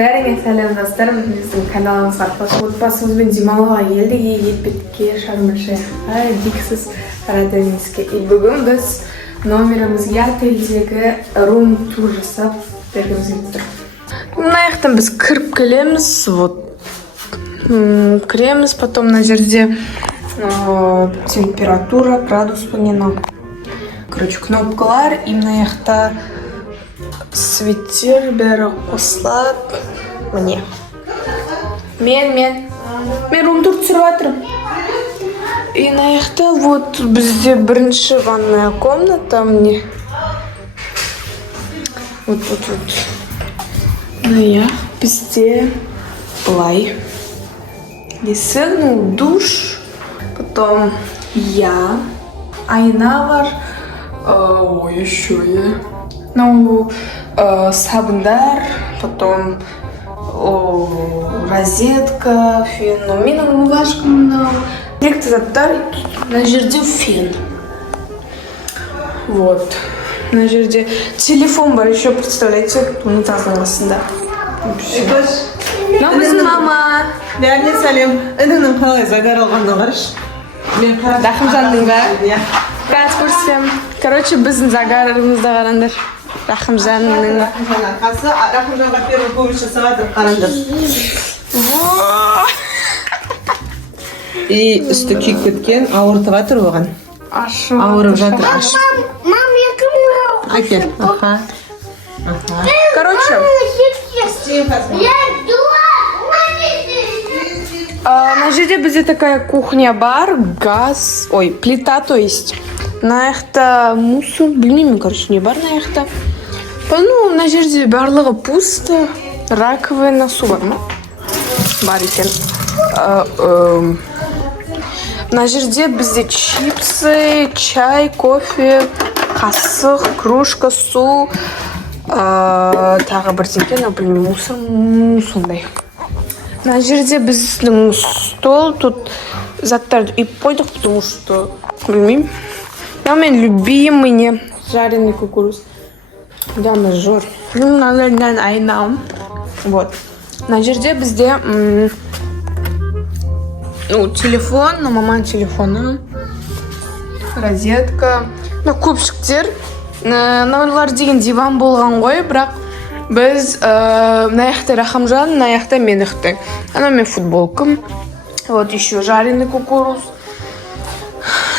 Бәріңе сәлем достар, біздің каналымызға қош отбасымызбен демалуға келдік. Египетке, Шарм-эль-Шейхқа, Диксис Радамиске. И бүгін біз номерімізге отельдегі рум-тур жасап бергіміз келіп тұр. Мына жақтан біз кіріп келеміз, кіреміз, потом мына жерде температура, градус понена. Короче, кнопкалар, и мына жақта светтер бәрі қосылады міне. Мен рум-тур түсіріп жатырмын. И мына жақта вот бізде бірінші ванная комната міне. Вот. Мына бізде былай. Есік, душ, потом айна бар. Ой, еще сабындар, потом розетка, фен. Менің умывашкам заттар, на жерде фен. Вот. На жерде телефон бар, еще представляете, унитаздың астында. Біздің мама. Бәріне сәлем. Інінің қалай загаралғанын қараш. Рахымжанның ба? Біраз көрсем. Короче, біздің загарымызда қарандар. Рахымжанның. Рахымжанға первый помощь жасаватыр, қарандар. И үсті күйіп кеткен, ауыртып жатыр оған. Ауырып жатыр. Мам, я кімді? Әкел. Короче, на жерде бізде такая кухня бар, газ, плита, то есть. На жақта мусор, білмеймін, короче, не бар на жақта. Ну, на жерде барлығы пусто, раковина, су бар ма? Бар екен. На жерде бізде чипсы, чай, кофе, қасық, кружка, су, тағы бірдеңке, но білмеймін, мусор сондай. На жерде біздің стол, тут заттарды үйіп қойдық, потому что, білмеймін. Мен любимый не жареный кукуруз. Да, мажор. Айна. Вот. На жерде бізде телефон, маманың телефоны, розетка. Көпшіктер, олар деген диван болған ғой, бірақ біз мына жақта Рахымжан, мына жақта мен ықтың. Ана мен футболкам. Вот еще жареный кукуруз.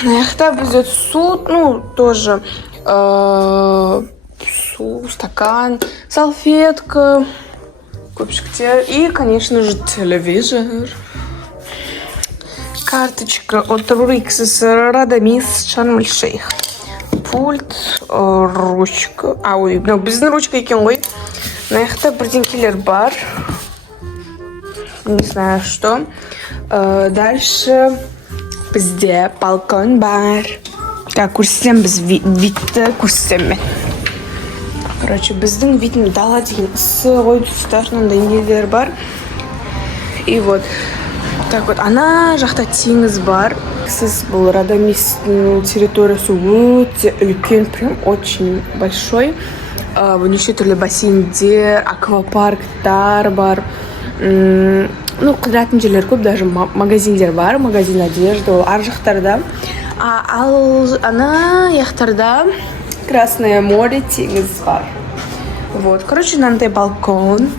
На жақта бізде су, тоже су, стакан, салфетка, көпшіктер и, конечно же, телевизор. Карточка от Риксис Радамис Шарм-эль-Шейх. Пульт, ручка. Біздің ручка екен ғой. На жақта бірдеңкелер бар. Не знаю, что. Дальше бізде балкон бар. Көрсетем біз видті көрсетем мен. Короче, біздің видім дала деген ысы ғой, тұстарында нелер бар. И вот. Так вот, ана жақта теңіз бар. Сіз бұл Радамистің территориясы өте үлкен, прям очень большой. Неше түрлі бассейндер, аквапарктар бар. Қыдыратын жерлер көп, даже магазиндер бар, магазин одежды, ол ар жақтарда. Ал ана яқтарда Красное море, теңіз бар. Вот, короче, мынандай балкон.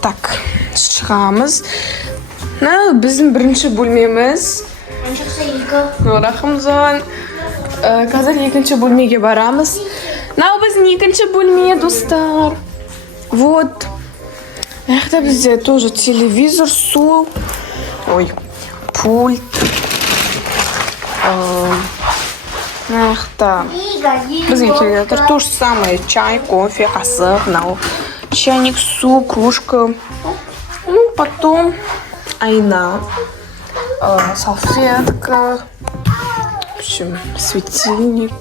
Так, шығамыз. Біздің бірінші бөлмеміз. Рахымжан. Қазір екінші бөлмеге барамыз. Біздің екінші бөлме, достар. Вот. Яқта бізде тоже телевизор, су. Пульт. Яқта біздің телевизор. То же самое. Чай, кофе, қасық, чайник, су, кружка. Потом айна, салфетка, в общем, светильник.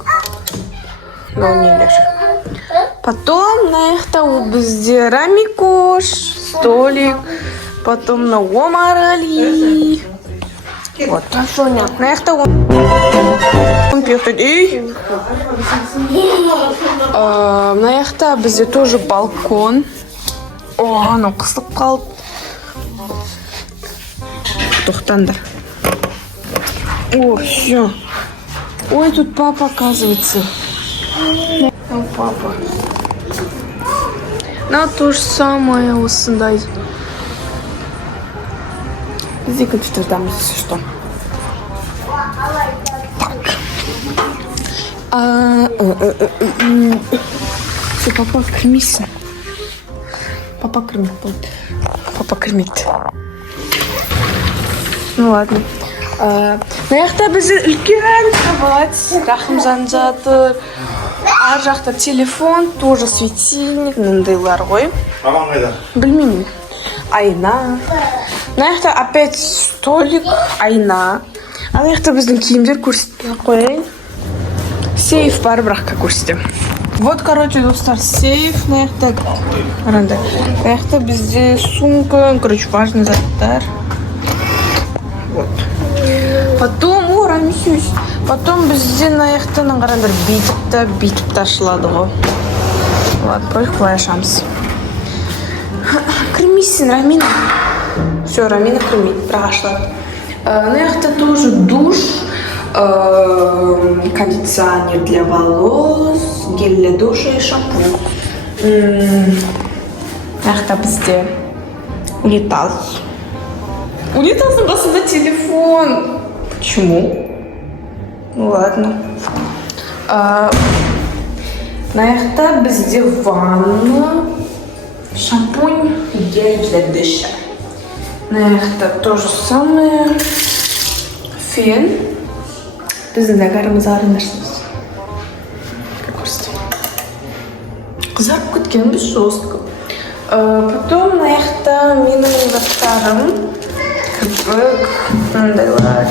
Потом на жақта бізде рамикош, столик, потом на омарали. Вот. На жақта Мына жақта бізде тоже балкон. О, анау қысылып қалып. Тоқтаңдар. О, все. Ой, тут папа, оказывается. О, папа. На то же самое осындай. Бізде компьютердамыз, если что. Все, папа кормится. Папа кормит. Папа кормит. Ну ладно. Мына жақта бізде үлкен кровать, Рахымжан жатыр. Ар жақта телефон, тоже светильник, мындайлар ғой. Мамам қайда? Білмеймін. Айна. Мына жақта опять столик, айна. Ана жақта біздің киімдер көрсетпей қояйын. Сейф бар, біраққа көрсетем. Вот, короче, достар, сейф на жақта. Қараңдар. На жақта бізде сумка, короче, важный заттар. Вот. Потом, о, рамисюсь. Потом бізде на жақта, қараңдар, бүйтіп ашылады ғой. Ладно, против былай ашамыз. Кірмейсің, Рамина. Все, Рамина кірмейді, бірақ ашылады. На жақта тоже душ. Кондиционер для волос, гель для душа и шампунь. Мына бізде унитаз. Унитаздың басында телефон. Почему? Ну ладно. Мына бізде ванна, шампунь и гель для душа. Мына то же самое. Фен. Біздің загарымыз арындарсыз. Как көрсетем. Қызарып кеткен біз жестко. Потом мына жақта менің заттарым. Кірпік, мындайлар.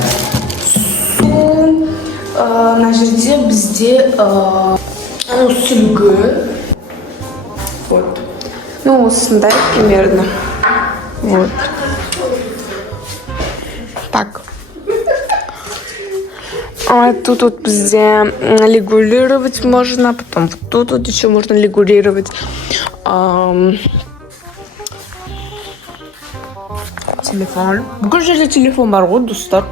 Су. Мына жерде бізде сүлгі. Вот. Ну, осындай примерно. Вот. Так. Тут вот бізде регулировать можно, потом вот тут еще можно регулировать. Телефон. Какой же телефон бар ғой, достар?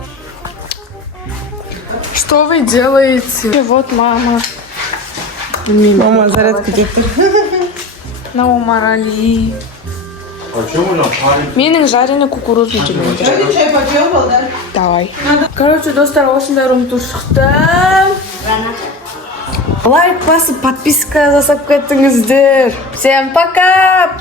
Что вы делаете? Вот мама. Мама зарядка дейді. На уморали. Почему на паре? Менің жареный кукурузный телефон. Чай попил, да? Давай. Короче, достар, осындай румтур шықты. Лайк басып, подписка жасап кеттіңіздер. Всем пока!